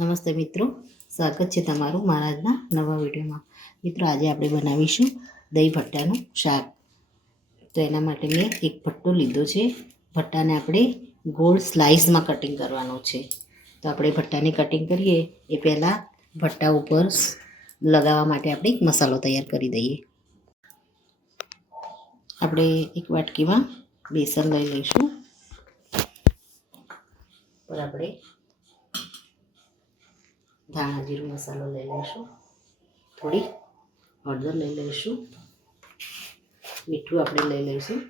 નમસ્તે મિત્રો, સ્વાગત છે તમારું મારા આજના નવા વિડીયોમાં. મિત્રો, આજે આપણે બનાવીશું દહીં ભટ્ટાનું શાક. તો એના માટે મેં એક ભટ્ટો લીધો છે. ભટ્ટાને આપણે ગોળ સ્લાઇસમાં કટિંગ કરવાનું છે. તો આપણે ભટ્ટાની કટિંગ કરીએ એ પહેલાં ભટ્ટા ઉપર લગાવવા માટે આપણે એક મસાલો તૈયાર કરી દઈએ. આપણે એક વાટકીમાં બેસન લઈ લઈશું. પર આપણે ધાણા જીરું મસાલો લઈ લઈશું, થોડી હળદર લઈ લઈશું, મીઠું આપણે લઈ લઈશું,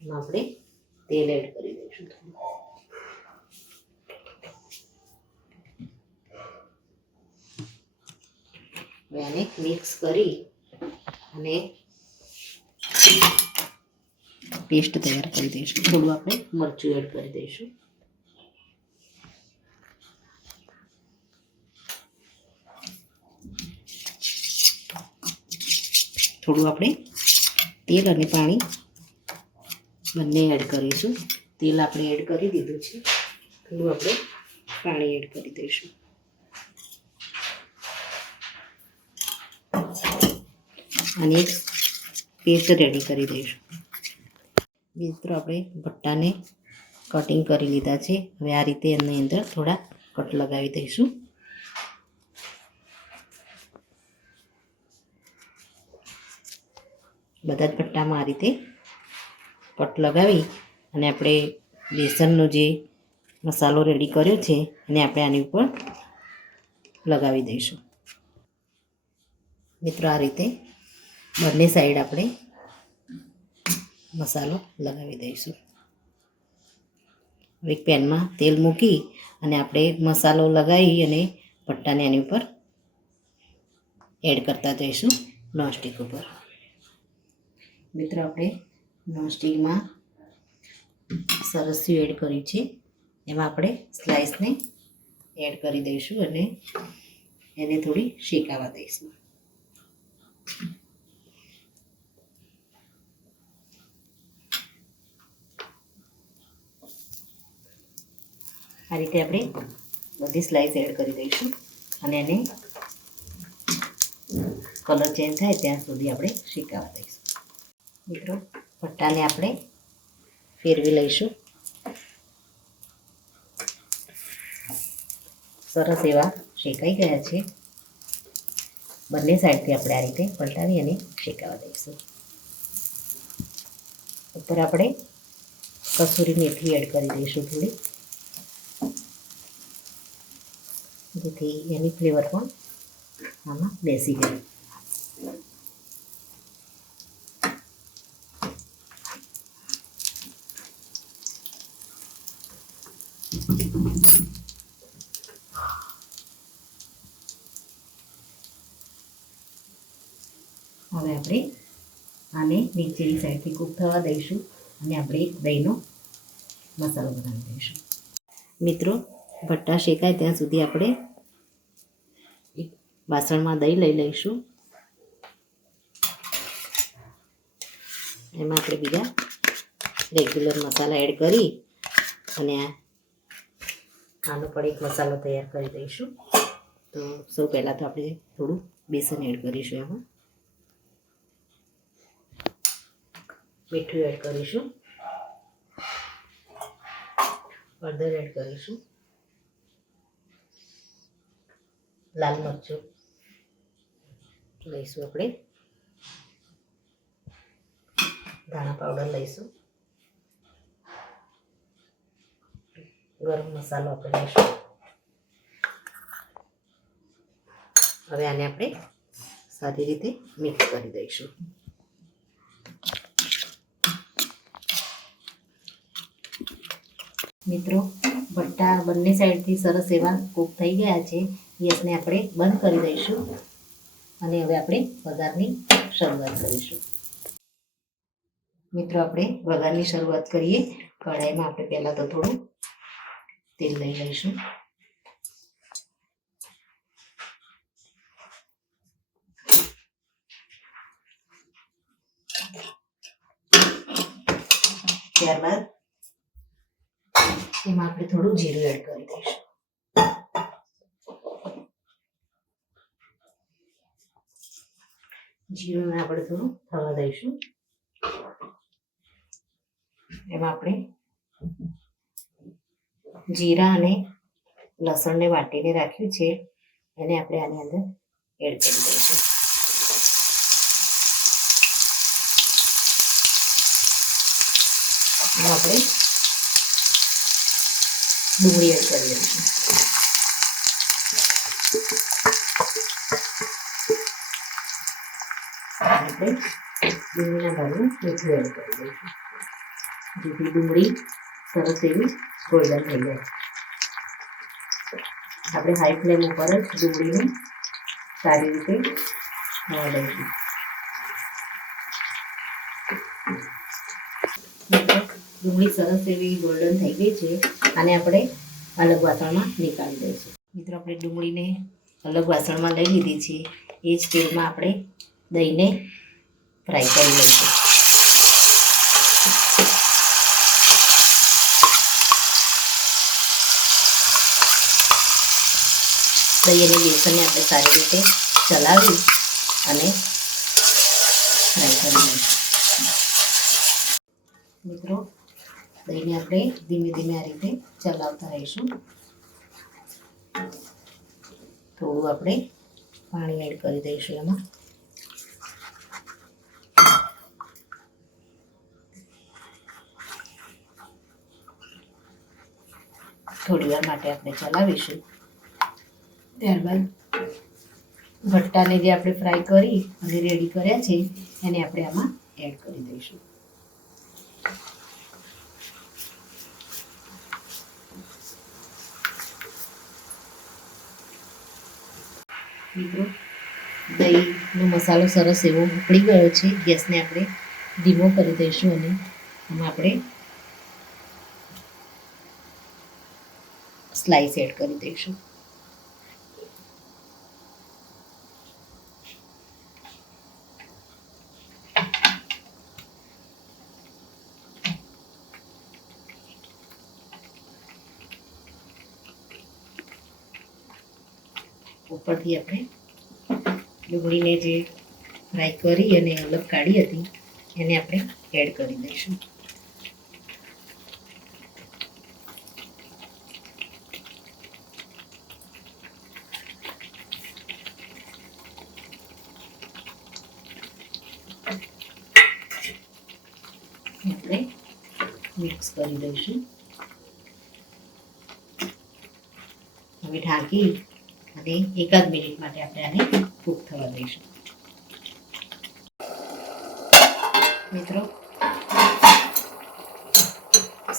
એમાં આપણે તેલ એડ કરી દઈશું. હવે આને મિક્સ કરી અને પેસ્ટ તૈયાર કરી દઈશું. થોડું આપણે મરચું એડ કરી દઈશું. થોડું આપણે તેલ અને પાણી બંને એડ કરીશું. તેલ આપણે એડ કરી દીધું છે, થોડું આપણે પાણી એડ કરી દઈશું. અને એક પેસ્ટ રેડી કરી દઈશું. મિત્રો, આપણે ભટ્ટાને કટિંગ કરી લીધા છે. હવે આ રીતે એની અંદર થોડા કટ લગાવી દઈશું. બધા જ ભટ્ટામાં આ રીતે કટ લગાવી અને આપણે બેસનનો જે મસાલો રેડી કર્યો છે એને આપણે આની ઉપર લગાવી દઈશું. મિત્રો, આ રીતે બંને સાઈડ આપણે મસાલો લગાવી દઈશું. એક પેનમાં તેલ મૂકી અને આપણે મસાલો લગાવી અને ભટ્ટાને આની ઉપર એડ કરતા જઈશું નોનસ્ટિક ઉપર. મિત્રો, આપણે નોનસ્ટિકમાં સરસ્યું એડ કર્યું છે, એમાં આપણે સ્લાઇસને એડ કરી દઈશું અને એને થોડી શેકાવા દઈશું. આ રીતે આપણે બધી સ્લાઇસ એડ કરી દઈશું અને એને કલર ચેન્જ થાય ત્યાં સુધી આપણે શેકાવા દઈશું. મિત્રો, ભટ્ટાને આપણે ફેરવી લઈશું. સરસ એવા શેકાઈ ગયા છે. બંને સાઈડથી આપણે આ રીતે પલટાવી અને શેકાવા દઈશું. ઉપર આપણે કસૂરી મેથી એડ કરી દઈશું થોડી, જેથી એની ફ્લેવર પણ આમાં બેસી જાય. હવે આપણે આને નીચેની સાઈડથી કૂક થવા દઈશું અને આપણે દહીંનો મસાલો બનાવી દઈશું. મિત્રો, ભટ્ટા શેકાય ત્યાં સુધી આપણે એક વાસણમાં દહીં લઈ લઈશું. એમાં આપણે બીજા રેગ્યુલર મસાલા એડ કરી અને આનો પણ એક મસાલો તૈયાર કરી દઈશું. તો સૌ પહેલાં તો આપણે થોડું બેસન એડ કરીશું. એમાં મીઠું એડ કરીશું, હળદર એડ કરીશું, લાલ મરચું લઈશું, આપણે ધાણા પાવડર લઈશું, ગરમ મસાલો આપણે લઈશું. હવે આને આપણે સારી રીતે મિક્સ કરી દઈશું. મિત્રો, ભટ્ટા બંને સાઈડથી સરસ એવા કૂક થઈ ગયા છે. ગેસને આપણે બંધ કરી દઈશું અને હવે આપણે વઘારની શરૂઆત કરીશું. મિત્રો, આપણે વઘારની શરૂઆત કરીએ. કઢાઈમાં આપણે પહેલાં તો થોડું તેલ લઈ લઈશું. ત્યારબાદ એમાં આપણે થોડું જીરું એડ કરી દઈશું. જીરુંને આપણે થોડું થવા દઈશું. એમાં આપણે જીરા અને લસણને વાટીને રાખ્યું છે એને આપણે આની અંદર એડ કરી દઈશું. આપણે ડુંગળી એડ કરી દઈશું. આપણે ડુંગળીના ભાગમાં મીઠું એડ કરી દઈશું જેથી ડુંગળી સરસ એવી ગોલ્ડન થઈ જાય. આપણે હાઈ ફ્લેમ ઉપર જ ડુંગળીને સારી રીતે થવા દઈશું. ડુંગળી સરસ એવી ગોલ્ડન થઈ ગઈ છે અને આપણે અલગ વાસણમાં નીકાળી દઈશું. મિત્રો આપણે ડુંગળીને અલગ વાસણમાં લઈ લીધી છે. એ જ તેલમાં આપણે દહીંને ફ્રાય કરી લઈશું. દહીં અને બેસનને આપણે સારી રીતે ચલાવી અને ફ્રાય કરી લઈશું. મિત્રો દહીંને આપણે ધીમે ધીમે આ રીતે ચલાવતા રહીશું. થોડું આપણે પાણી એડ કરી દઈશું. એમાં થોડી વાર માટે આપણે ચલાવીશું. ત્યારબાદ ભટ્ટાને જે આપણે ફ્રાય કરી અને રેડી કર્યા છે એને આપણે આમાં એડ કરી દઈશું. મિત્રો દહીંનો મસાલો સરસ એવો ઉકળી ગયો છે. ગેસને આપણે ધીમો કરી દઈશું અને આમાં આપણે સ્લાઈસ એડ કરી દઈશું. ઉપરથી આપણે ડુંગળીને જે ફ્રાય કરી અને અલગ કાઢી હતી એને આપણે એડ કરી દઈશું. આપણે મિક્સ કરી દઈશું. હવે ઢાંકી અને એકાદ મિનિટ માટે આપણે આને કૂક થવા દઈશું. મિત્રો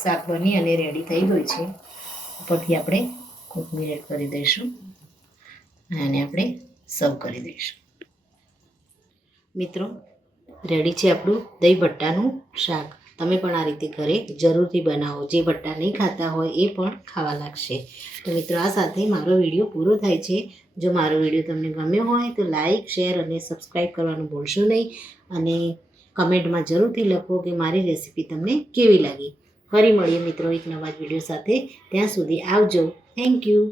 શાક બની અને રેડી થઈ ગયું છે. ઉપરથી આપણે કોથમીર એડ કરી દઈશું અને આપણે સર્વ કરી દઈશું. મિત્રો રેડી છે આપણું દહીં ભટ્ટાનું શાક. તમે પણ આ રીતે ઘરે જરૂરથી બનાવો. જે ભટ્ટા નહીં ખાતા હોય એ પણ ખાવા લાગશે. તો મિત્રો આ સાથે મારો વિડીયો પૂરો થાય છે. જો મારો વિડીયો તમને ગમ્યો હોય તો લાઈક, શેર અને સબસ્ક્રાઈબ કરવાનું ભૂલશો નહીં. અને કમેન્ટમાં જરૂરથી લખો કે મારી રેસીપી તમને કેવી લાગી. ફરી મળીએ મિત્રો એક નવા જ વિડીયો સાથે. ત્યાં સુધી આવજો. Thank you.